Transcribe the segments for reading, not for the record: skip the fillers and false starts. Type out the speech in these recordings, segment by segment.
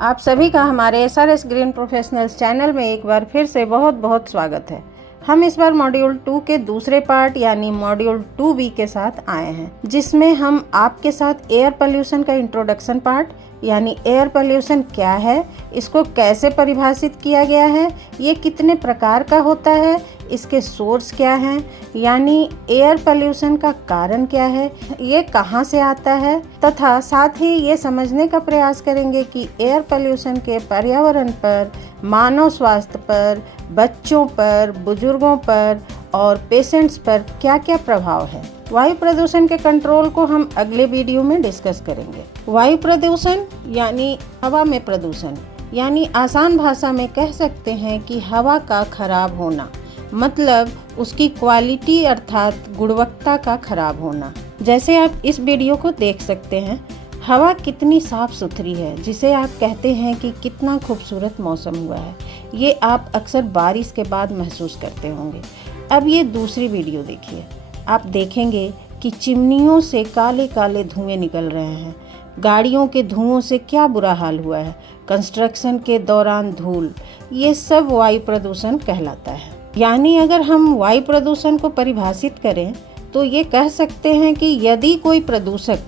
आप सभी का हमारे SRS ग्रीन प्रोफेशनल्स चैनल में एक बार फिर से बहुत बहुत स्वागत है। हम इस बार मॉड्यूल 2 के दूसरे पार्ट यानी मॉड्यूल 2B के साथ आए हैं, जिसमें हम आपके साथ एयर पोल्यूशन का इंट्रोडक्शन पार्ट यानी एयर पोल्यूशन क्या है, इसको कैसे परिभाषित किया गया है, ये कितने प्रकार का होता है, इसके सोर्स क्या हैं, यानी एयर पोल्यूशन का कारण क्या है, ये कहाँ से आता है, तथा साथ ही ये समझने का प्रयास करेंगे कि एयर पोल्यूशन के पर्यावरण पर, मानव स्वास्थ्य पर, बच्चों पर, बुजुर्गों पर और पेशेंट्स पर क्या क्या प्रभाव है। वायु प्रदूषण के कंट्रोल को हम अगले वीडियो में डिस्कस करेंगे। वायु प्रदूषण यानी हवा में प्रदूषण, यानी आसान भाषा में कह सकते हैं कि हवा का खराब होना, मतलब उसकी क्वालिटी अर्थात गुणवत्ता का खराब होना। जैसे आप इस वीडियो को देख सकते हैं, हवा कितनी साफ सुथरी है, जिसे आप कहते हैं कि कितना खूबसूरत मौसम हुआ है। ये आप अक्सर बारिश के बाद महसूस करते होंगे। अब ये दूसरी वीडियो देखिए। आप देखेंगे कि चिमनियों से काले काले धुएं निकल रहे हैं। गाड़ियों के धुओं से क्या बुरा हाल हुआ है। कंस्ट्रक्शन के दौरान धूल, ये सब वायु प्रदूषण कहलाता है। यानी अगर हम वायु प्रदूषण को परिभाषित करें तो ये कह सकते हैं कि यदि कोई प्रदूषक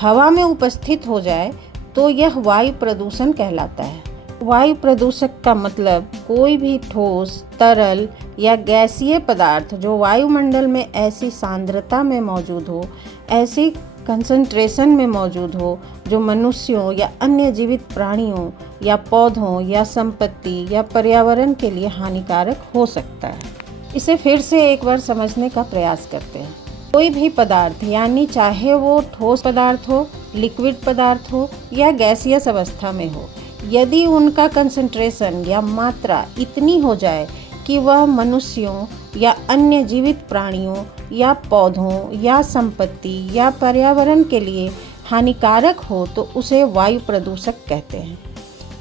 हवा में उपस्थित हो जाए तो यह वायु प्रदूषण कहलाता है। वायु प्रदूषक का मतलब कोई भी ठोस, तरल या गैसीय पदार्थ जो वायुमंडल में ऐसी सांद्रता में मौजूद हो, ऐसी कंसंट्रेशन में मौजूद हो, जो मनुष्यों या अन्य जीवित प्राणियों या पौधों या संपत्ति या पर्यावरण के लिए हानिकारक हो सकता है। इसे फिर से एक बार समझने का प्रयास करते हैं। कोई भी पदार्थ, यानी चाहे वो ठोस पदार्थ हो, लिक्विड पदार्थ हो या गैसियस अवस्था में हो, यदि उनका कंसंट्रेशन या मात्रा इतनी हो जाए कि वह मनुष्यों या अन्य जीवित प्राणियों या पौधों या संपत्ति या पर्यावरण के लिए हानिकारक हो, तो उसे वायु प्रदूषक कहते हैं।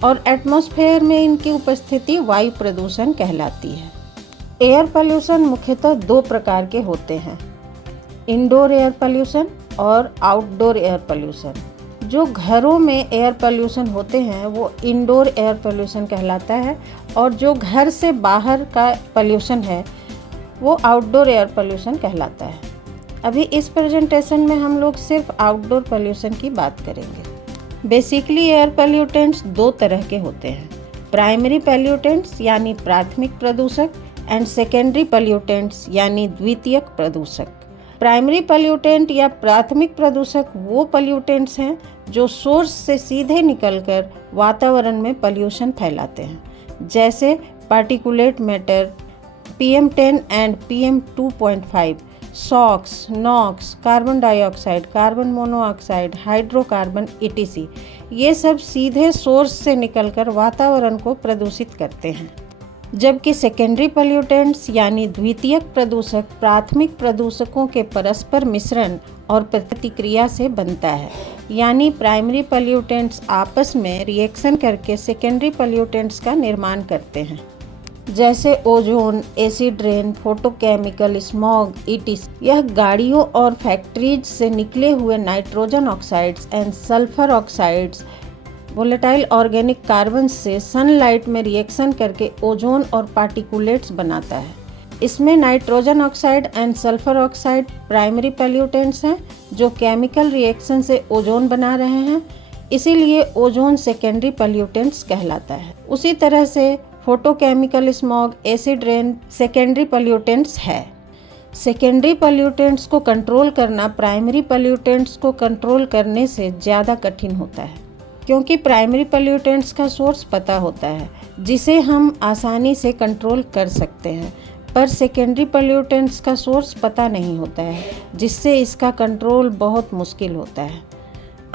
और एटमॉस्फेयर में इनकी उपस्थिति वायु प्रदूषण कहलाती है। एयर पोल्यूशन मुख्यतः दो प्रकार के होते हैं, इंडोर एयर पोल्यूशन और आउटडोर एयर पोल्यूशन। जो घरों में एयर पोल्यूशन होते हैं वो इंडोर एयर पोल्यूशन कहलाता है, और जो घर से बाहर का पोल्यूशन है वो आउटडोर एयर पोल्यूशन कहलाता है। अभी इस प्रेजेंटेशन में हम लोग सिर्फ आउटडोर पोल्यूशन की बात करेंगे। बेसिकली एयर पोल्यूटेंट्स दो तरह के होते हैं, प्राइमरी पोल्यूटेंट्स यानी प्राथमिक प्रदूषक एंड सेकेंडरी पोल्यूटेंट्स यानी द्वितीयक प्रदूषक। प्राइमरी पोल्यूटेंट या प्राथमिक प्रदूषक वो पोल्यूटेंट्स हैं जो सोर्स से सीधे निकलकर वातावरण में पोल्यूशन फैलाते हैं, जैसे particulate matter, PM10 and PM2.5, SOx, NOx, carbon dioxide, carbon monoxide, hydrocarbon etc। ये सब सीधे सोर्स से निकलकर वातावरण को प्रदूषित करते हैं। जबकि सेकेंडरी पोल्यूटेंट्स यानी द्वितीयक प्रदूषक प्राथमिक प्रदूषकों के परस्पर मिश्रण और प्रतिक्रिया से बनता है। यानी प्राइमरी पोल्यूटेंट्स आपस में रिएक्शन करके सेकेंडरी पोल्यूटेंट्स का निर्माण करते हैं, जैसे ozone, acid rain, photochemical, smog etc। यह गाड़ियों और फैक्ट्रीज से निकले हुए nitrogen oxides and sulphur oxides, volatile organic carbon से सनलाइट में रिएक्शन करके ओजोन और पार्टिकुलेट्स बनाता है। इसमें nitrogen oxide and sulphur oxide primary pollutants हैं जो केमिकल रिएक्शन से ओजोन बना रहे हैं, इसीलिए ओजोन सेकेंडरी पोल्यूटेंट्स कहलाता है। उसी तरह से photochemical, smog, acid rain secondary pollutants है। सेकेंडरी पोल्यूटेंट्स को कंट्रोल करना प्राइमरी पोल्यूटेंट्स को कंट्रोल करने से ज़्यादा कठिन होता है, क्योंकि प्राइमरी पोल्यूटेंट्स का सोर्स पता होता है जिसे हम आसानी से कंट्रोल कर सकते हैं, पर सेकेंडरी पोल्यूटेंट्स का सोर्स पता नहीं होता है, जिससे इसका कंट्रोल बहुत मुश्किल होता है।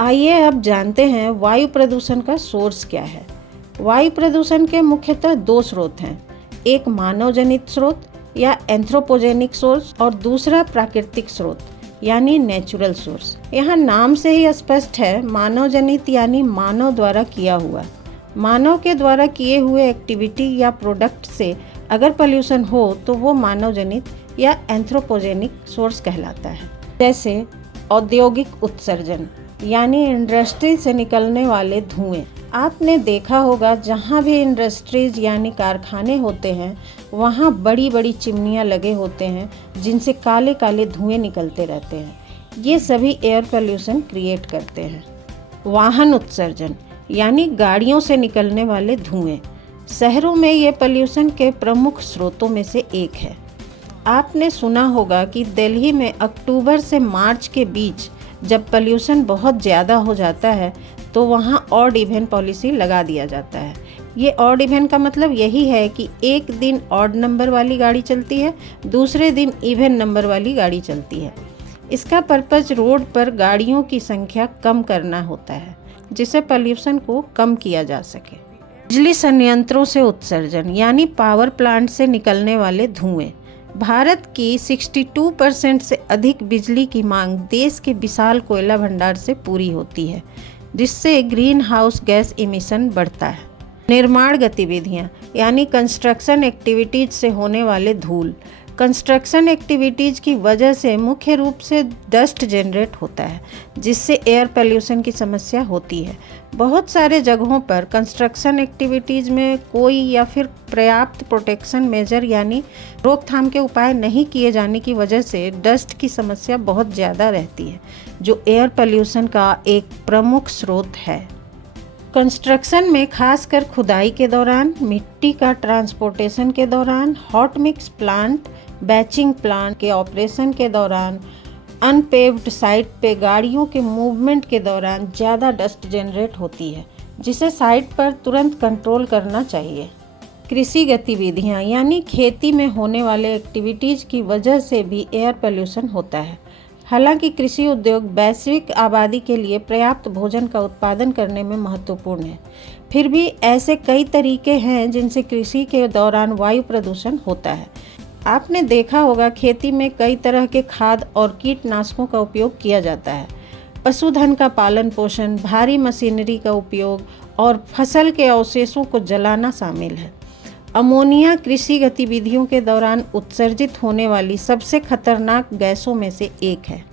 आइए अब जानते हैं वायु प्रदूषण का सोर्स क्या है। वायु प्रदूषण के मुख्यतः दो स्रोत हैं, एक मानव जनित स्रोत या एंथ्रोपोजेनिक सोर्स और दूसरा प्राकृतिक स्रोत यानी नेचुरल सोर्स। यहाँ नाम से ही स्पष्ट है, मानव जनित यानी मानव द्वारा किया हुआ। मानव के द्वारा किए हुए एक्टिविटी या प्रोडक्ट से अगर पोल्यूशन हो तो वो मानव जनित या एंथ्रोपोजेनिक सोर्स कहलाता है। जैसे औद्योगिक उत्सर्जन यानी इंडस्ट्री से निकलने वाले धुएं। आपने देखा होगा जहाँ भी इंडस्ट्रीज यानी कारखाने होते हैं वहाँ बड़ी बड़ी चिमनियाँ लगे होते हैं जिनसे काले काले धुएं निकलते रहते हैं। ये सभी एयर पोल्यूशन क्रिएट करते हैं। वाहन उत्सर्जन यानी गाड़ियों से निकलने वाले धुएं शहरों में ये पोल्यूशन के प्रमुख स्रोतों में से एक है। आपने सुना होगा कि दिल्ली में अक्टूबर से मार्च के बीच जब पोल्यूशन बहुत ज़्यादा हो जाता है तो वहाँ ऑड इवन पॉलिसी लगा दिया जाता है। ये ऑड इवन का मतलब यही है कि एक दिन ऑड नंबर वाली गाड़ी चलती है, दूसरे दिन इवन नंबर वाली गाड़ी चलती है। इसका पर्पज़ रोड पर गाड़ियों की संख्या कम करना होता है जिससे पोल्यूशन को कम किया जा सके। बिजली संयंत्रों से उत्सर्जन यानी पावर प्लांट से निकलने वाले धुएं। भारत की 62% से अधिक बिजली की मांग देश के विशाल कोयला भंडार से पूरी होती है, जिससे ग्रीन हाउस गैस इमिशन बढ़ता है। निर्माण गतिविधियां यानी कंस्ट्रक्शन एक्टिविटीज से होने वाले धूल। कंस्ट्रक्शन एक्टिविटीज़ की वजह से मुख्य रूप से डस्ट जनरेट होता है जिससे एयर पोल्यूशन की समस्या होती है। बहुत सारे जगहों पर कंस्ट्रक्शन एक्टिविटीज़ में कोई या फिर पर्याप्त प्रोटेक्शन मेजर यानी रोकथाम के उपाय नहीं किए जाने की वजह से डस्ट की समस्या बहुत ज़्यादा रहती है जो एयर पोल्यूशन का एक प्रमुख स्रोत है। कंस्ट्रक्शन में खासकर खुदाई के दौरान, मिट्टी का ट्रांसपोर्टेशन के दौरान, hot mix plant, batching plant के ऑपरेशन के दौरान, अनपेव्ड साइट पे गाड़ियों के मूवमेंट के दौरान ज़्यादा डस्ट जनरेट होती है जिसे साइट पर तुरंत कंट्रोल करना चाहिए। कृषि गतिविधियाँ यानी खेती में होने वाले एक्टिविटीज़ की वजह से भी एयर पोल्यूशन होता है। हालांकि कृषि उद्योग वैश्विक आबादी के लिए पर्याप्त भोजन का उत्पादन करने में महत्वपूर्ण है, फिर भी ऐसे कई तरीके हैं जिनसे कृषि के दौरान वायु प्रदूषण होता है। आपने देखा होगा खेती में कई तरह के खाद और कीटनाशकों का उपयोग किया जाता है। पशुधन का पालन पोषण, भारी मशीनरी का उपयोग और फसल के अवशेषों को जलाना शामिल है। अमोनिया कृषि गतिविधियों के दौरान उत्सर्जित होने वाली सबसे खतरनाक गैसों में से एक है।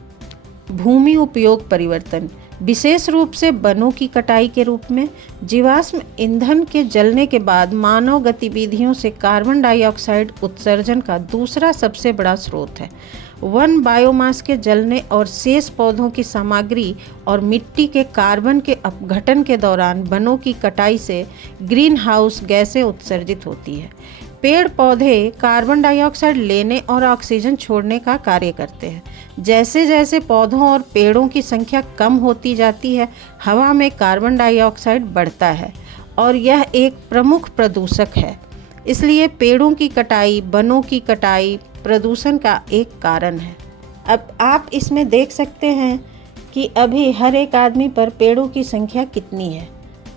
भूमि उपयोग परिवर्तन, विशेष रूप से वनों की कटाई के रूप में जीवाश्म ईंधन के जलने के बाद मानव गतिविधियों से कार्बन डाइऑक्साइड उत्सर्जन का दूसरा सबसे बड़ा स्रोत है। वन बायोमास के जलने और शेष पौधों की सामग्री और मिट्टी के कार्बन के अपघटन के दौरान वनों की कटाई से ग्रीन हाउस गैसें उत्सर्जित होती है। पेड़ पौधे कार्बन डाइऑक्साइड लेने और ऑक्सीजन छोड़ने का कार्य करते हैं। जैसे जैसे पौधों और पेड़ों की संख्या कम होती जाती है, हवा में कार्बन डाइऑक्साइड बढ़ता है और यह एक प्रमुख प्रदूषक है। इसलिए पेड़ों की कटाई, वनों की कटाई प्रदूषण का एक कारण है। अब आप इसमें देख सकते हैं कि अभी हर एक आदमी पर पेड़ों की संख्या कितनी है।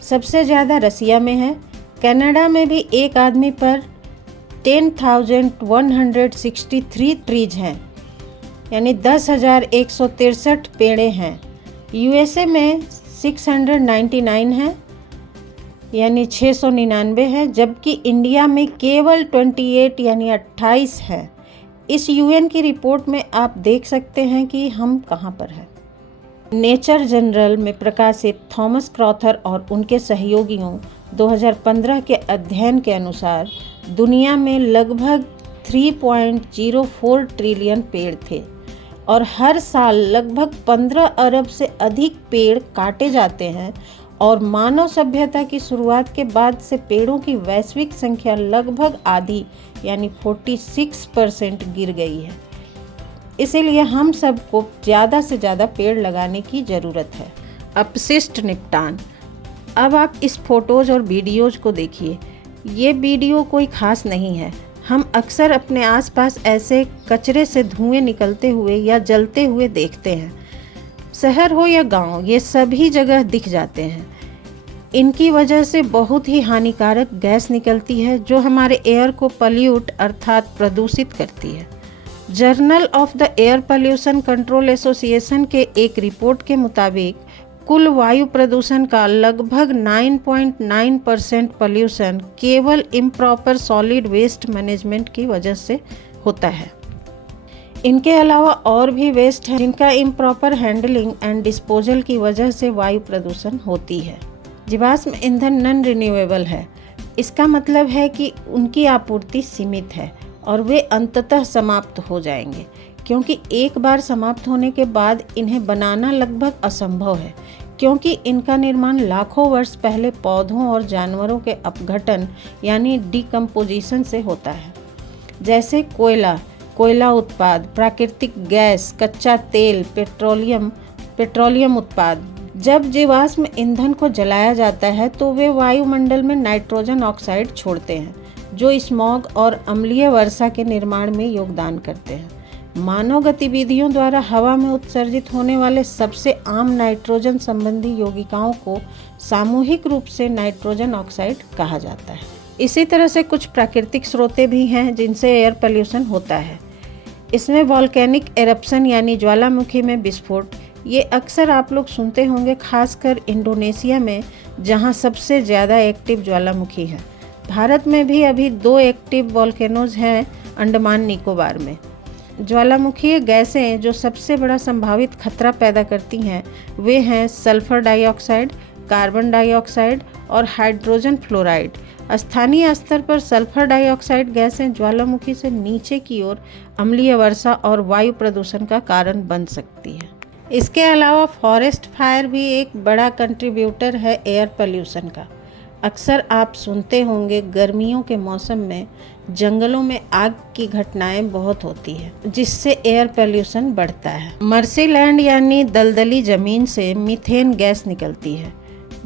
सबसे ज़्यादा रसिया में है। कनाडा में भी एक आदमी पर 10,163 ट्रीज हैं, यानी 10,163 पेड़े हैं। यूएसए में 699 हैं, यानी 699 हैं, जबकि इंडिया में केवल 28 यानी 28 हैं। इस यूएन की रिपोर्ट में आप देख सकते हैं कि हम कहाँ पर हैं। नेचर जर्नल में प्रकाशित थॉमस क्रॉथर और उनके सहयोगियों 2015 के अध्ययन के अनुसार दुनिया में लगभग 3.04 ट्रिलियन पेड़ थे और हर साल लगभग 15 अरब से अधिक पेड़ काटे जाते हैं और मानव सभ्यता की शुरुआत के बाद से पेड़ों की वैश्विक संख्या लगभग आधी यानी 46% गिर गई है। इसीलिए हम सबको ज़्यादा से ज़्यादा पेड़ लगाने की ज़रूरत है। अपशिष्ट निपटान। अब आप इस फोटोज़ और वीडियोज़ को देखिए। ये वीडियो कोई ख़ास नहीं है। हम अक्सर अपने आसपास ऐसे कचरे से धुएं निकलते हुए या जलते हुए देखते हैं। शहर हो या गांव, ये सभी जगह दिख जाते हैं। इनकी वजह से बहुत ही हानिकारक गैस निकलती है जो हमारे एयर को पॉल्यूट अर्थात प्रदूषित करती है। Journal of the air pollution control association के एक रिपोर्ट के मुताबिक कुल वायु प्रदूषण का लगभग 9.9% पोल्यूशन केवल इम्प्रॉपर सॉलिड वेस्ट मैनेजमेंट की वजह से होता है। इनके अलावा और भी वेस्ट है जिनका इम्प्रॉपर हैंडलिंग एंड डिस्पोजल की वजह से वायु प्रदूषण होती है। जीवाश्म ईंधन नॉन रिन्यूएबल है। इसका मतलब है कि उनकी आपूर्ति सीमित है और वे अंततः समाप्त हो जाएंगे, क्योंकि एक बार समाप्त होने के बाद इन्हें बनाना लगभग असंभव है, क्योंकि इनका निर्माण लाखों वर्ष पहले पौधों और जानवरों के अपघटन यानी डिकम्पोजिशन से होता है। जैसे कोयला उत्पाद, प्राकृतिक गैस, कच्चा तेल, पेट्रोलियम उत्पाद। जब जीवाश्म ईंधन को जलाया जाता है तो वे वायुमंडल में नाइट्रोजन ऑक्साइड छोड़ते हैं, जो स्मॉग और अम्लीय वर्षा के निर्माण में योगदान करते हैं। मानव गतिविधियों द्वारा हवा में उत्सर्जित होने वाले सबसे आम नाइट्रोजन संबंधी यौगिकों को सामूहिक रूप से नाइट्रोजन ऑक्साइड कहा जाता है। इसी तरह से कुछ प्राकृतिक स्रोतें भी हैं जिनसे एयर पोल्यूशन होता है। इसमें वॉल्केनिक एरप्शन यानी ज्वालामुखी में विस्फोट, ये अक्सर आप लोग सुनते होंगे, खासकर इंडोनेशिया में जहां सबसे ज़्यादा एक्टिव ज्वालामुखी है। भारत में भी अभी 2 एक्टिव वॉल्केनोज हैं अंडमान निकोबार में। ज्वालामुखीय गैसें जो सबसे बड़ा संभावित खतरा पैदा करती हैं वे हैं सल्फर डाइऑक्साइड, कार्बन डाइऑक्साइड और हाइड्रोजन फ्लोराइड। स्थानीय स्तर पर सल्फर डाइऑक्साइड गैसें ज्वालामुखी से नीचे की ओर अम्लीय वर्षा और वायु प्रदूषण का कारण बन सकती है। इसके अलावा फॉरेस्ट फायर भी एक बड़ा कंट्रीब्यूटर है एयर पोल्यूशन का। अक्सर आप सुनते होंगे गर्मियों के मौसम में जंगलों में आग की घटनाएं बहुत होती है, जिससे एयर पोल्यूशन बढ़ता है। मर्सीलैंड यानी दलदली ज़मीन से मीथेन गैस निकलती है,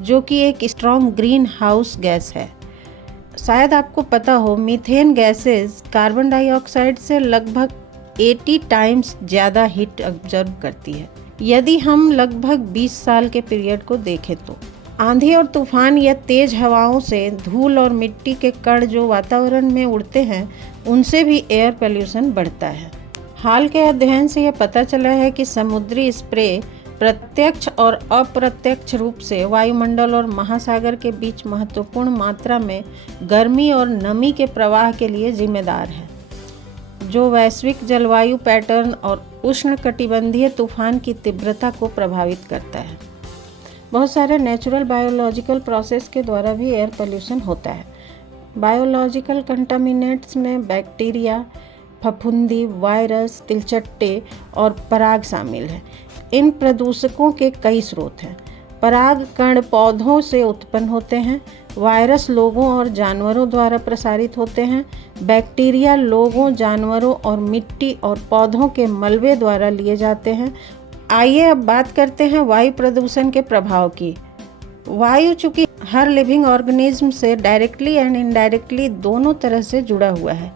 जो कि एक स्ट्रॉन्ग ग्रीन हाउस गैस है। शायद आपको पता हो, मीथेन गैसेस कार्बन डाइऑक्साइड से लगभग 80 टाइम्स ज़्यादा हीट ऑब्जर्व करती है। यदि हम लगभग 20 साल के पीरियड को देखें तो आंधी और तूफान या तेज हवाओं से धूल और मिट्टी के कण जो वातावरण में उड़ते हैं, उनसे भी एयर पोल्यूशन बढ़ता है। हाल के अध्ययन से यह पता चला है कि समुद्री स्प्रे प्रत्यक्ष और अप्रत्यक्ष रूप से वायुमंडल और महासागर के बीच महत्वपूर्ण मात्रा में गर्मी और नमी के प्रवाह के लिए जिम्मेदार है, जो वैश्विक जलवायु पैटर्न और उष्णकटिबंधीय तूफान की तीव्रता को प्रभावित करता है। बहुत सारे नेचुरल बायोलॉजिकल प्रोसेस के द्वारा भी एयर पोल्यूशन होता है। बायोलॉजिकल कंटामिनेंट्स में बैक्टीरिया, फफूंदी, वायरस, तिलचट्टे और पराग शामिल हैं। इन प्रदूषकों के कई स्रोत हैं। पराग कण पौधों से उत्पन्न होते हैं, वायरस लोगों और जानवरों द्वारा प्रसारित होते हैं, बैक्टीरिया लोगों, जानवरों और मिट्टी और पौधों के मलबे द्वारा लिए जाते हैं। आइए अब बात करते हैं वायु प्रदूषण के प्रभाव की। वायु चूँकि हर लिविंग ऑर्गेनिज्म से डायरेक्टली एंड इनडायरेक्टली दोनों तरह से जुड़ा हुआ है,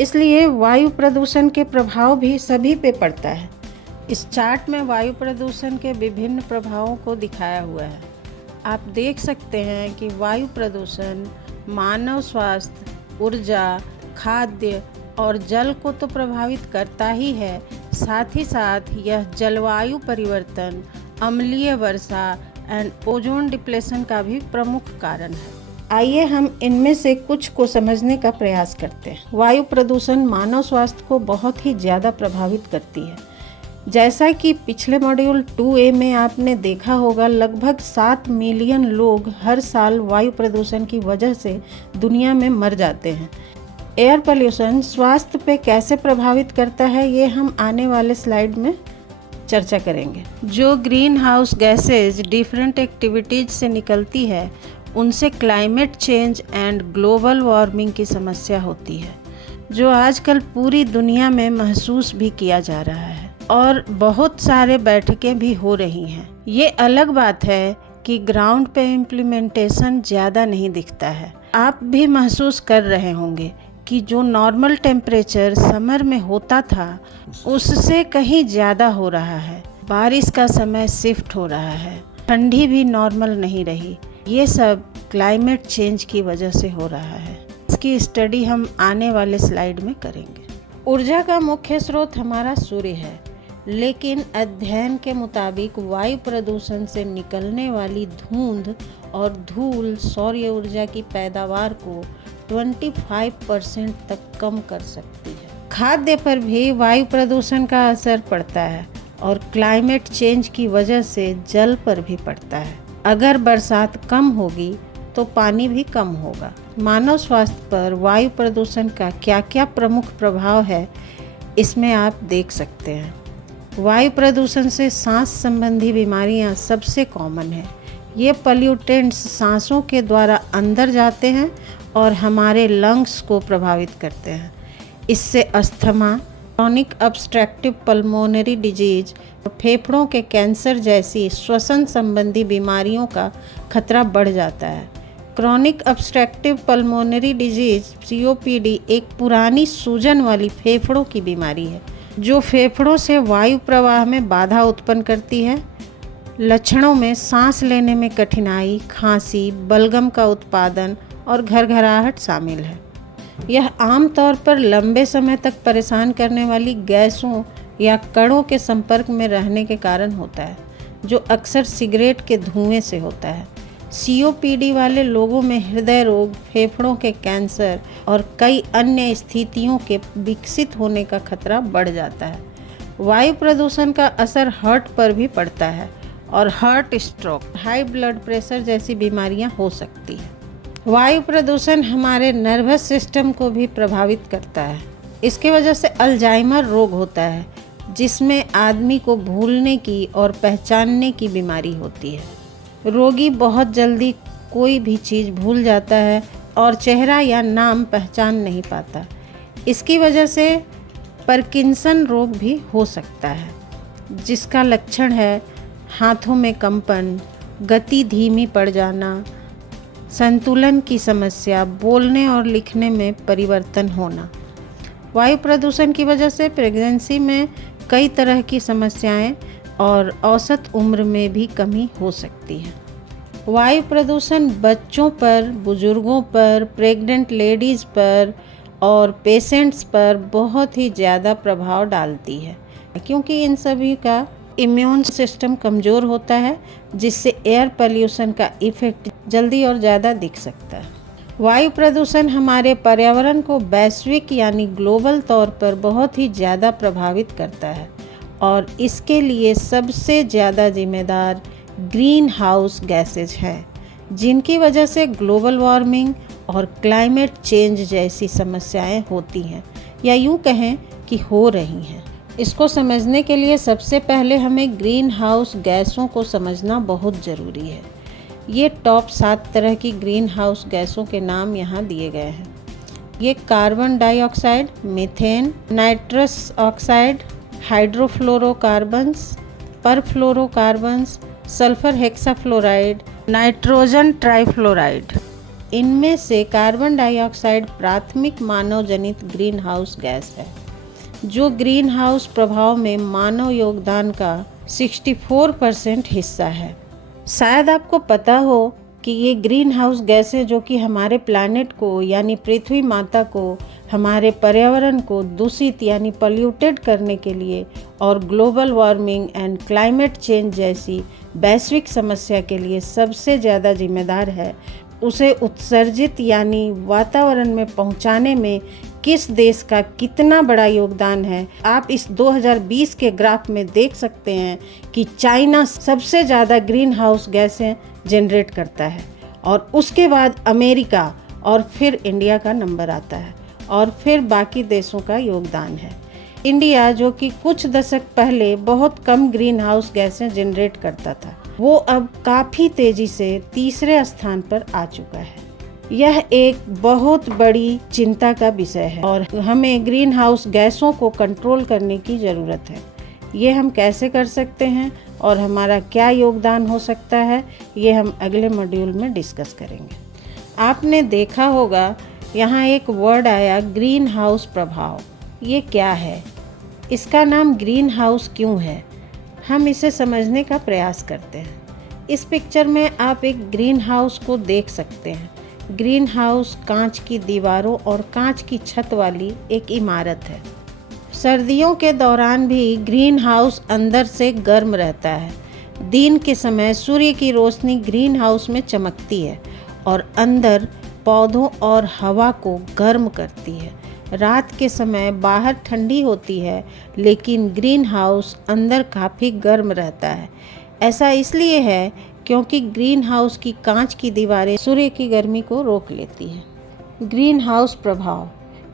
इसलिए वायु प्रदूषण के प्रभाव भी सभी पे पड़ता है। इस चार्ट में वायु प्रदूषण के विभिन्न प्रभावों को दिखाया हुआ है। आप देख सकते हैं कि वायु प्रदूषण मानव स्वास्थ्य, ऊर्जा, खाद्य और जल को तो प्रभावित करता ही है, साथ ही साथ यह जलवायु परिवर्तन, अम्लीय वर्षा एंड ओजोन डिप्लेशन का भी प्रमुख कारण है। आइए हम इनमें से कुछ को समझने का प्रयास करते हैं। वायु प्रदूषण मानव स्वास्थ्य को बहुत ही ज़्यादा प्रभावित करती है। जैसा कि पिछले मॉड्यूल 2A में आपने देखा होगा, लगभग 7 मिलियन लोग हर साल वायु प्रदूषण की वजह से दुनिया में मर जाते हैं। एयर पोल्यूशन स्वास्थ्य पे कैसे प्रभावित करता है, ये हम आने वाले स्लाइड में चर्चा करेंगे। जो green house gases different activities से निकलती है, उनसे climate change and global warming की समस्या होती है, जो आजकल पूरी दुनिया में महसूस भी किया जा रहा है और बहुत सारे बैठकें भी हो रही हैं। ये अलग बात है कि ग्राउंड पे इम्प्लीमेंटेशन ज़्यादा नहीं दिखता है। आप भी महसूस कर रहे होंगे कि जो नॉर्मल टेम्परेचर समर में होता था, उससे कहीं ज़्यादा हो रहा है। बारिश का समय शिफ्ट हो रहा है, ठंडी भी नॉर्मल नहीं रही। ये सब क्लाइमेट चेंज की वजह से हो रहा है। इसकी स्टडी हम आने वाले स्लाइड में करेंगे। ऊर्जा का मुख्य स्रोत हमारा सूर्य है, लेकिन अध्ययन के मुताबिक वायु प्रदूषण से निकलने वाली धुंध और धूल सौर ऊर्जा की पैदावार को 25% तक कम कर सकती है। खाद्य पर भी वायु प्रदूषण का असर पड़ता है और क्लाइमेट चेंज की वजह से जल पर भी पड़ता है। अगर बरसात कम होगी तो पानी भी कम होगा। मानव स्वास्थ्य पर वायु प्रदूषण का क्या क्या प्रमुख प्रभाव है, इसमें आप देख सकते हैं। वायु प्रदूषण से सांस संबंधी बीमारियां सबसे कॉमन है। ये पॉल्यूटेंट्स सांसों के द्वारा अंदर जाते हैं और हमारे लंग्स को प्रभावित करते हैं। इससे asthma, chronic obstructive pulmonary disease, फेफड़ों के कैंसर जैसी श्वसन संबंधी बीमारियों का खतरा बढ़ जाता है। Chronic obstructive pulmonary disease COPD एक पुरानी सूजन वाली फेफड़ों की बीमारी है जो फेफड़ों से वायु प्रवाह में बाधा उत्पन्न करती है। लक्षणों में सांस लेने में कठिनाई, खांसी, बलगम का उत्पादन और घरघराहट शामिल है। यह आमतौर पर लंबे समय तक परेशान करने वाली गैसों या कणों के संपर्क में रहने के कारण होता है, जो अक्सर सिगरेट के धुएं से होता है। COPD वाले लोगों में हृदय रोग, फेफड़ों के कैंसर और कई अन्य स्थितियों के विकसित होने का खतरा बढ़ जाता है। वायु प्रदूषण का असर हार्ट पर भी पड़ता है और heart stroke, high blood pressure जैसी बीमारियां हो सकती हैं। वायु प्रदूषण हमारे नर्वस सिस्टम को भी प्रभावित करता है। इसके वजह से अल्जाइमर रोग होता है, जिसमें आदमी को भूलने की और पहचानने की बीमारी होती है। रोगी बहुत जल्दी कोई भी चीज़ भूल जाता है और चेहरा या नाम पहचान नहीं पाता। इसकी वजह से पार्किंसन रोग भी हो सकता है, जिसका लक्षण है हाथों में कंपन, गति धीमी पड़ जाना, संतुलन की समस्या, बोलने और लिखने में परिवर्तन होना। वायु प्रदूषण की वजह से प्रेगनेंसी में कई तरह की समस्याएं और औसत उम्र में भी कमी हो सकती है। वायु प्रदूषण बच्चों पर, बुजुर्गों पर, प्रेग्नेंट लेडीज़ पर और पेशेंट्स पर बहुत ही ज़्यादा प्रभाव डालती है, क्योंकि इन सभी का इम्यून सिस्टम कमज़ोर होता है, जिससे एयर पोल्यूशन का इफ़ेक्ट जल्दी और ज़्यादा दिख सकता है। वायु प्रदूषण हमारे पर्यावरण को वैश्विक यानी ग्लोबल तौर पर बहुत ही ज़्यादा प्रभावित करता है और इसके लिए सबसे ज़्यादा जिम्मेदार ग्रीन हाउस गैसेज हैं, जिनकी वजह से ग्लोबल वार्मिंग और क्लाइमेट चेंज जैसी समस्याएं होती हैं, या यूँ कहें कि हो रही हैं। इसको समझने के लिए सबसे पहले हमें ग्रीन हाउस गैसों को समझना बहुत ज़रूरी है। ये टॉप 7 तरह की ग्रीन हाउस गैसों के नाम यहाँ दिए गए हैं। ये carbon dioxide, methane, nitrous oxide, hydrofluorocarbons, perfluorocarbons, sulphur hexafluoride, nitrogen trifluoride. इनमें से कार्बन डाइऑक्साइड प्राथमिक मानव जनित ग्रीन हाउस गैस है, जो ग्रीन हाउस प्रभाव में मानव योगदान का 64% हिस्सा है। शायद आपको पता हो कि ये ग्रीन हाउस गैसें जो कि हमारे प्लैनेट को यानी पृथ्वी माता को, हमारे पर्यावरण को दूषित यानी पॉल्यूटेड करने के लिए और global warming and climate change जैसी वैश्विक समस्या के लिए सबसे ज़्यादा जिम्मेदार है, उसे उत्सर्जित यानी वातावरण में पहुंचाने में किस देश का कितना बड़ा योगदान है। आप इस 2020 के ग्राफ में देख सकते हैं कि चाइना सबसे ज़्यादा ग्रीन हाउस गैसें जनरेट करता है और उसके बाद अमेरिका और फिर इंडिया का नंबर आता है और फिर बाकी देशों का योगदान है। इंडिया, जो कि कुछ दशक पहले बहुत कम ग्रीन हाउस गैसें जनरेट करता था, वो अब काफ़ी तेज़ी से तीसरे स्थान पर आ चुका है। यह एक बहुत बड़ी चिंता का विषय है और हमें ग्रीन हाउस गैसों को कंट्रोल करने की ज़रूरत है। ये हम कैसे कर सकते हैं और हमारा क्या योगदान हो सकता है, ये हम अगले मॉड्यूल में डिस्कस करेंगे। आपने देखा होगा यहाँ एक वर्ड आया, ग्रीन हाउस प्रभाव। ये क्या है? इसका नाम ग्रीन हाउस क्यों है? हम इसे समझने का प्रयास करते हैं। इस पिक्चर में आप एक ग्रीन हाउस को देख सकते हैं। ग्रीन हाउस कांच की दीवारों और कांच की छत वाली एक इमारत है। सर्दियों के दौरान भी ग्रीन हाउस अंदर से गर्म रहता है। दिन के समय सूर्य की रोशनी ग्रीन हाउस में चमकती है और अंदर पौधों और हवा को गर्म करती है। रात के समय बाहर ठंडी होती है, लेकिन ग्रीन हाउस अंदर काफ़ी गर्म रहता है। ऐसा इसलिए है क्योंकि ग्रीन हाउस की कांच की दीवारें सूर्य की गर्मी को रोक लेती है। ग्रीन हाउस प्रभाव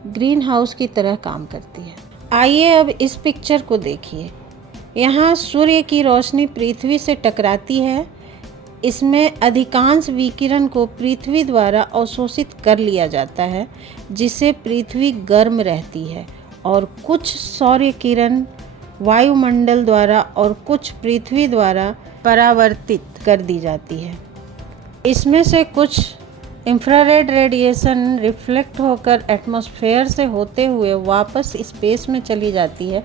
ग्रीन हाउस की तरह काम करती है। आइए अब इस पिक्चर को देखिए। यहाँ सूर्य की रोशनी पृथ्वी से टकराती है। इसमें अधिकांश विकिरण को पृथ्वी द्वारा अवशोषित कर लिया जाता है, जिससे पृथ्वी गर्म रहती है, और कुछ सौर किरण वायुमंडल द्वारा और कुछ पृथ्वी द्वारा परावर्तित कर दी जाती है। इसमें से कुछ इंफ्रारेड रेडिएशन रिफ्लेक्ट होकर एटमॉस्फेयर से होते हुए वापस स्पेस में चली जाती है,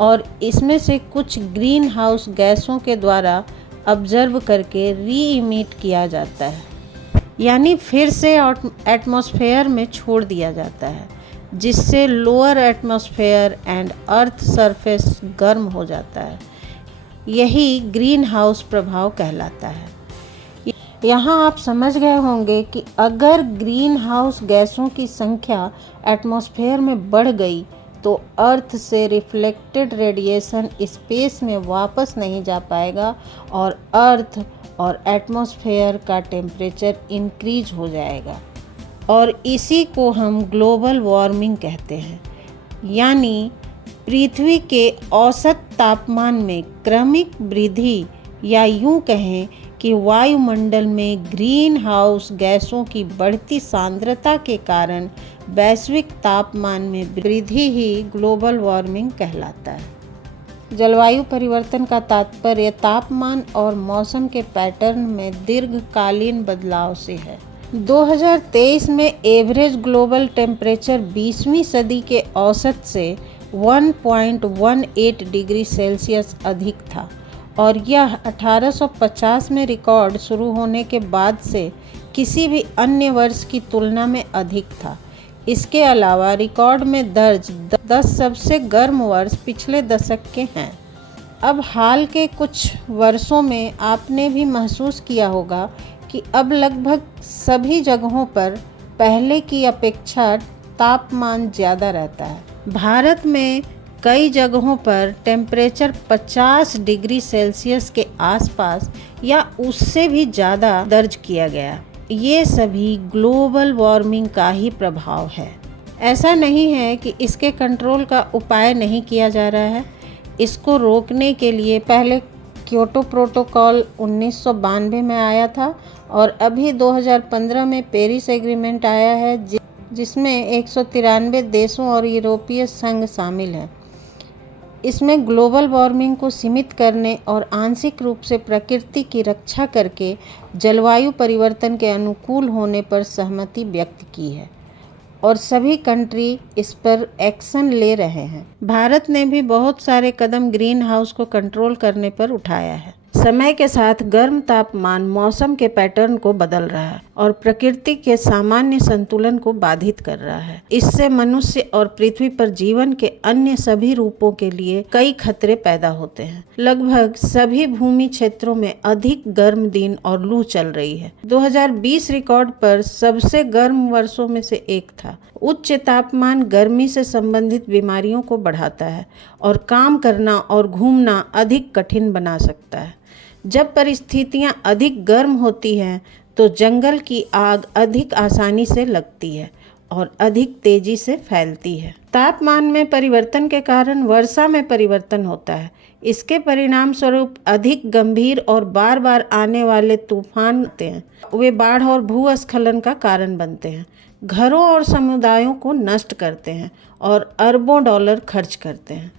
और इसमें से कुछ ग्रीन हाउस गैसों के द्वारा ऑब्जर्व करके री इमिट किया जाता है, यानी फिर से एटमॉस्फेयर में छोड़ दिया जाता है, जिससे lower atmosphere and earth surface गर्म हो जाता है। यही ग्रीन हाउस प्रभाव कहलाता है। यहाँ आप समझ गए होंगे कि अगर ग्रीन हाउस गैसों की संख्या एटमॉस्फेयर में बढ़ गई तो अर्थ से रिफ्लेक्टेड रेडिएशन स्पेस में वापस नहीं जा पाएगा और अर्थ और एटमॉस्फेयर का टेम्परेचर इंक्रीज हो जाएगा, और इसी को हम ग्लोबल वार्मिंग कहते हैं। यानी पृथ्वी के औसत तापमान में क्रमिक वृद्धि, या यूं कहें कि वायुमंडल में ग्रीन हाउस गैसों की बढ़ती सांद्रता के कारण वैश्विक तापमान में वृद्धि ही ग्लोबल वार्मिंग कहलाता है। जलवायु परिवर्तन का तात्पर्य तापमान और मौसम के पैटर्न में दीर्घकालीन बदलाव से है। 2023 में एवरेज ग्लोबल टेम्परेचर 20वीं सदी के औसत से 1.18 डिग्री सेल्सियस अधिक था, और यह 1850 में रिकॉर्ड शुरू होने के बाद से किसी भी अन्य वर्ष की तुलना में अधिक था। इसके अलावा रिकॉर्ड में दर्ज 10 सबसे गर्म वर्ष पिछले दशक के हैं। अब हाल के कुछ वर्षों में आपने भी महसूस किया होगा कि अब लगभग सभी जगहों पर पहले की अपेक्षा तापमान ज़्यादा रहता है। भारत में कई जगहों पर टेम्परेचर 50 डिग्री सेल्सियस के आसपास या उससे भी ज़्यादा दर्ज किया गया। ये सभी ग्लोबल वार्मिंग का ही प्रभाव है। ऐसा नहीं है कि इसके कंट्रोल का उपाय नहीं किया जा रहा है। इसको रोकने के लिए पहले क्योटो प्रोटोकॉल 1992 में आया था, और अभी 2015 में पेरिस एग्रीमेंट आया है, जिसमें 193 देशों और यूरोपीय संघ शामिल हैं। इसमें ग्लोबल वार्मिंग को सीमित करने और आंशिक रूप से प्रकृति की रक्षा करके जलवायु परिवर्तन के अनुकूल होने पर सहमति व्यक्त की है, और सभी कंट्री इस पर एक्शन ले रहे हैं। भारत ने भी बहुत सारे कदम ग्रीन हाउस को कंट्रोल करने पर उठाया है। समय के साथ गर्म तापमान मौसम के पैटर्न को बदल रहा है और प्रकृति के सामान्य संतुलन को बाधित कर रहा है। इससे मनुष्य और पृथ्वी पर जीवन के अन्य सभी रूपों के लिए कई खतरे पैदा होते हैं। लगभग सभी भूमि क्षेत्रों में अधिक गर्म दिन और लू चल रही है। 2020 रिकॉर्ड पर सबसे गर्म वर्षों में से एक था। उच्च तापमान गर्मी से संबंधित बीमारियों को बढ़ाता है और काम करना और घूमना अधिक कठिन बना सकता है। जब परिस्थितियां अधिक गर्म होती हैं तो जंगल की आग अधिक आसानी से लगती है और अधिक तेजी से फैलती है। तापमान में परिवर्तन के कारण वर्षा में परिवर्तन होता है। इसके परिणाम स्वरूप अधिक गंभीर और बार बार आने वाले तूफान होते हैं। वे बाढ़ और भूस्खलन का कारण बनते हैं, घरों और समुदायों को नष्ट करते हैं और अरबों डॉलर खर्च करते हैं।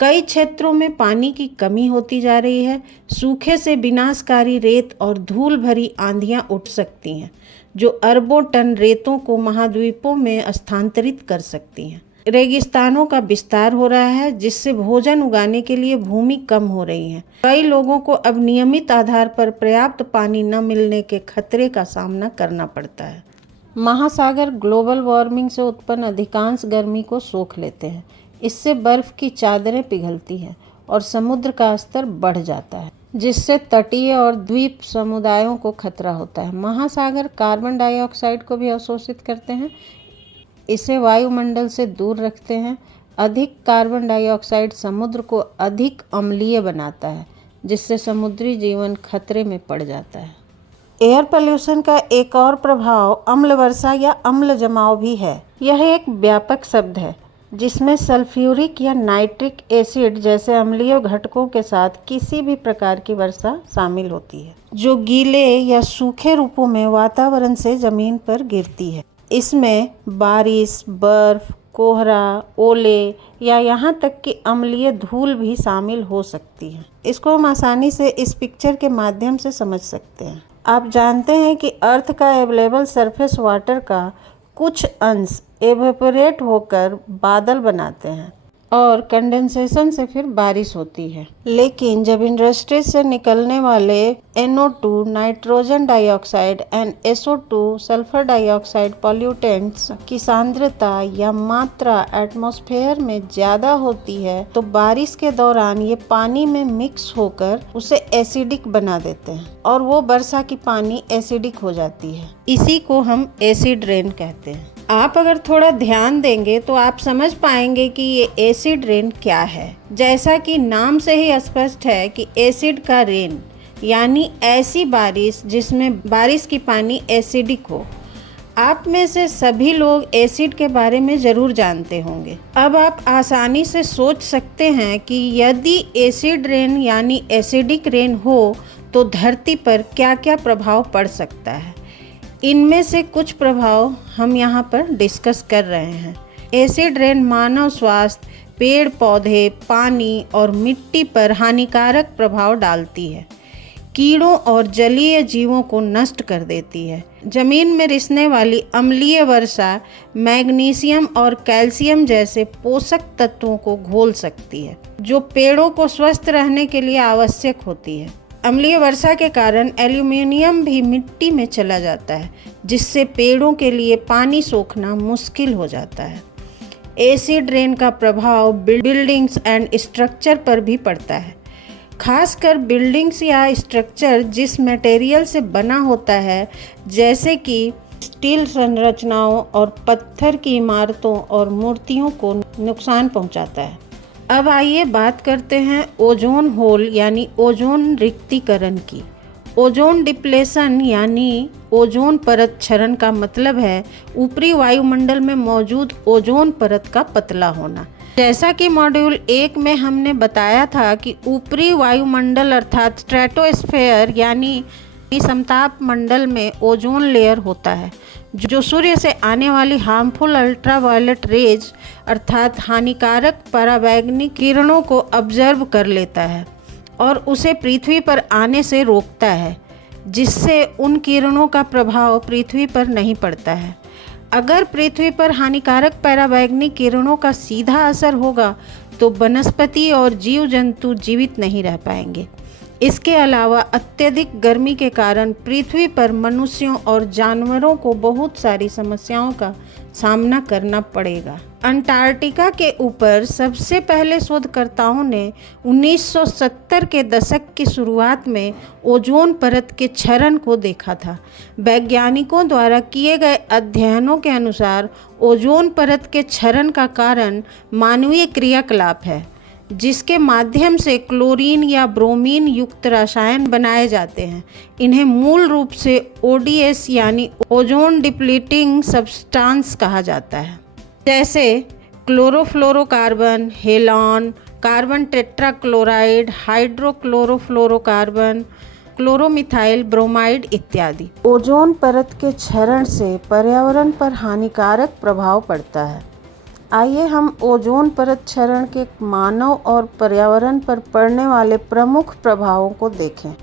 कई क्षेत्रों में पानी की कमी होती जा रही है। सूखे से विनाशकारी रेत और धूल भरी आंधियां उठ सकती हैं, जो अरबों टन रेतों को महाद्वीपों में स्थानांतरित कर सकती हैं। रेगिस्तानों का विस्तार हो रहा है, जिससे भोजन उगाने के लिए भूमि कम हो रही है। कई लोगों को अब नियमित आधार पर पर्याप्त पानी न मिलने के खतरे का सामना करना पड़ता है। महासागर ग्लोबल वार्मिंग से उत्पन्न अधिकांश गर्मी को सोख लेते हैं। इससे बर्फ की चादरें पिघलती हैं और समुद्र का स्तर बढ़ जाता है, जिससे तटीय और द्वीप समुदायों को खतरा होता है। महासागर कार्बन डाइऑक्साइड को भी अवशोषित करते हैं, इसे वायुमंडल से दूर रखते हैं। अधिक कार्बन डाइऑक्साइड समुद्र को अधिक अम्लीय बनाता है, जिससे समुद्री जीवन खतरे में पड़ जाता है। एयर पोल्यूशन का एक और प्रभाव अम्ल वर्षा या अम्ल जमाव भी है। यह एक व्यापक शब्द है जिसमें सल्फ्यूरिक या नाइट्रिक एसिड जैसे अम्लीय घटकों के साथ किसी भी प्रकार की वर्षा शामिल होती है, जो गीले या सूखे रूपों में वातावरण से जमीन पर गिरती है। इसमें बारिश, बर्फ, कोहरा, ओले या यहाँ तक कि अम्लीय धूल भी शामिल हो सकती है। इसको हम आसानी से इस पिक्चर के माध्यम से समझ सकते हैं। आप जानते हैं कि अर्थ का अवेलेबल सरफेस वाटर का कुछ अंश एवेपोरेट होकर बादल बनाते हैं और कंडेंसेशन से फिर बारिश होती है। लेकिन जब इंडस्ट्री से निकलने वाले NO2 nitrogen dioxide and SO2 sulphur dioxide pollutants की सांद्रता या मात्रा एटमॉस्फेयर में ज़्यादा होती है तो बारिश के दौरान ये पानी में मिक्स होकर उसे एसिडिक बना देते हैं और वो वर्षा की पानी एसिडिक हो जाती है। इसी को हम एसिड रेन कहते हैं। आप अगर थोड़ा ध्यान देंगे तो आप समझ पाएंगे कि ये एसिड रेन क्या है। जैसा कि नाम से ही स्पष्ट है कि एसिड का रेन यानी ऐसी बारिश जिसमें बारिश की पानी एसिडिक हो। आप में से सभी लोग एसिड के बारे में ज़रूर जानते होंगे। अब आप आसानी से सोच सकते हैं कि यदि एसिड रेन यानी एसिडिक रेन हो तो धरती पर क्या क्या प्रभाव पड़ सकता है। इनमें से कुछ प्रभाव हम यहाँ पर डिस्कस कर रहे हैं। एसिड रेन मानव स्वास्थ्य, पेड़ पौधे, पानी और मिट्टी पर हानिकारक प्रभाव डालती है। कीड़ों और जलीय जीवों को नष्ट कर देती है। जमीन में रिसने वाली अम्लीय वर्षा मैग्नीशियम और कैल्शियम जैसे पोषक तत्वों को घोल सकती है, जो पेड़ों को स्वस्थ रहने के लिए आवश्यक होती है। अम्लीय वर्षा के कारण एल्यूमिनियम भी मिट्टी में चला जाता है, जिससे पेड़ों के लिए पानी सोखना मुश्किल हो जाता है। एसिड रेन का प्रभाव बिल्डिंग्स एंड स्ट्रक्चर पर भी पड़ता है। खासकर बिल्डिंग्स या स्ट्रक्चर जिस मटेरियल से बना होता है, जैसे कि स्टील संरचनाओं और पत्थर की इमारतों और मूर्तियों को नुकसान पहुंचाता है। अब आइए बात करते हैं ओजोन होल यानी ओजोन रिक्तीकरण की। ओजोन डिप्लेशन यानी ओजोन परत क्षरण का मतलब है ऊपरी वायुमंडल में मौजूद ओजोन परत का पतला होना। जैसा कि मॉड्यूल 1 में हमने बताया था कि ऊपरी वायुमंडल अर्थात स्ट्रेटोस्फेयर यानी समताप मंडल में ओजोन लेयर होता है, जो सूर्य से आने वाली हार्मफुल अल्ट्रावायलेट रेज अर्थात हानिकारक पराबैंगनी किरणों को ऑब्जर्व कर लेता है और उसे पृथ्वी पर आने से रोकता है, जिससे उन किरणों का प्रभाव पृथ्वी पर नहीं पड़ता है। अगर पृथ्वी पर हानिकारक पराबैंगनी किरणों का सीधा असर होगा तो वनस्पति और जीव जंतु जीवित नहीं रह पाएंगे। इसके अलावा अत्यधिक गर्मी के कारण पृथ्वी पर मनुष्यों और जानवरों को बहुत सारी समस्याओं का सामना करना पड़ेगा। अंटार्कटिका के ऊपर सबसे पहले शोधकर्ताओं ने 1970 के दशक की शुरुआत में ओजोन परत के क्षरण को देखा था। वैज्ञानिकों द्वारा किए गए अध्ययनों के अनुसार ओजोन परत के क्षरण का कारण मानवीय क्रियाकलाप है, जिसके माध्यम से क्लोरीन या ब्रोमीन युक्त रसायन बनाए जाते हैं। इन्हें मूल रूप से ODS यानी ओजोन डिप्लीटिंग सब्सटेंस कहा जाता है, जैसे chlorofluorocarbon, halon, carbon tetrachloride, hydrochlorofluorocarbon, chloromethyl bromide इत्यादि। ओजोन परत के क्षरण से पर्यावरण पर हानिकारक प्रभाव पड़ता है। आइए हम ओजोन परत क्षरण के मानव और पर्यावरण पर पड़ने वाले प्रमुख प्रभावों को देखें।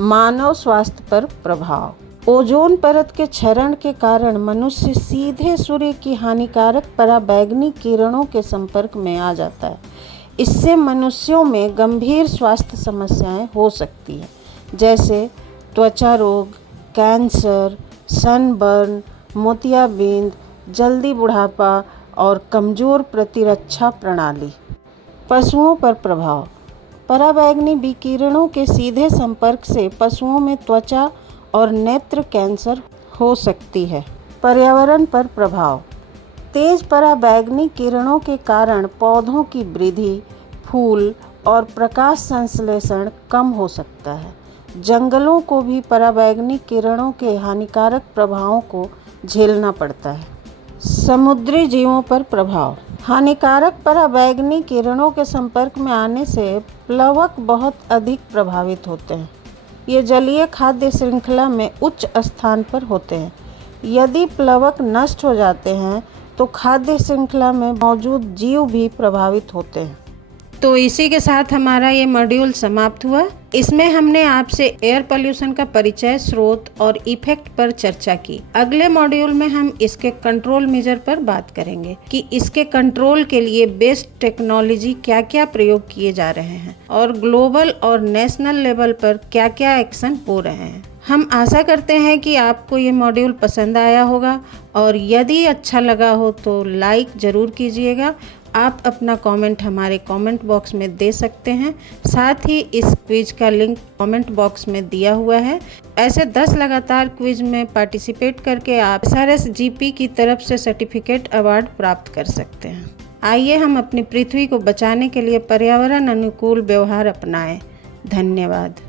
मानव स्वास्थ्य पर प्रभाव। ओजोन परत के क्षरण के कारण मनुष्य सीधे सूर्य की हानिकारक पराबैंगनी किरणों के संपर्क में आ जाता है। इससे मनुष्यों में गंभीर स्वास्थ्य समस्याएं हो सकती हैं, जैसे त्वचा रोग, कैंसर, सनबर्न, मोतियाबिंद, जल्दी बुढ़ापा और कमज़ोर प्रतिरक्षा प्रणाली। पशुओं पर प्रभाव। पराबैंगनी विकिरणों के सीधे संपर्क से पशुओं में त्वचा और नेत्र कैंसर हो सकती है। पर्यावरण पर प्रभाव। तेज पराबैंगनी किरणों के कारण पौधों की वृद्धि, फूल और प्रकाश संश्लेषण कम हो सकता है। जंगलों को भी पराबैंगनी किरणों के हानिकारक प्रभावों को झेलना पड़ता है। समुद्री जीवों पर प्रभाव। हानिकारक पराबैंगनी किरणों के संपर्क में आने से प्लवक बहुत अधिक प्रभावित होते हैं। ये जलीय खाद्य श्रृंखला में उच्च स्थान पर होते हैं। यदि प्लवक नष्ट हो जाते हैं तो खाद्य श्रृंखला में मौजूद जीव भी प्रभावित होते हैं। तो इसी के साथ हमारा ये मॉड्यूल समाप्त हुआ। इसमें हमने आपसे एयर पोल्यूशन का परिचय, स्रोत और इफेक्ट पर चर्चा की। अगले मॉड्यूल में हम इसके कंट्रोल मेजर पर बात करेंगे कि इसके कंट्रोल के लिए बेस्ट टेक्नोलॉजी क्या क्या प्रयोग किए जा रहे हैं और ग्लोबल और नेशनल लेवल पर क्या क्या एक्शन हो रहे हैं। हम आशा करते हैं कि आपको ये मॉड्यूल पसंद आया होगा और यदि अच्छा लगा हो तो लाइक ज़रूर कीजिएगा। आप अपना कमेंट हमारे कमेंट बॉक्स में दे सकते हैं। साथ ही इस क्विज का लिंक कमेंट बॉक्स में दिया हुआ है। ऐसे 10 लगातार क्विज में पार्टिसिपेट करके आप SRSGP की तरफ से सर्टिफिकेट अवार्ड प्राप्त कर सकते हैं। आइए हम अपनी पृथ्वी को बचाने के लिए पर्यावरण अनुकूल व्यवहार अपनाएं। धन्यवाद।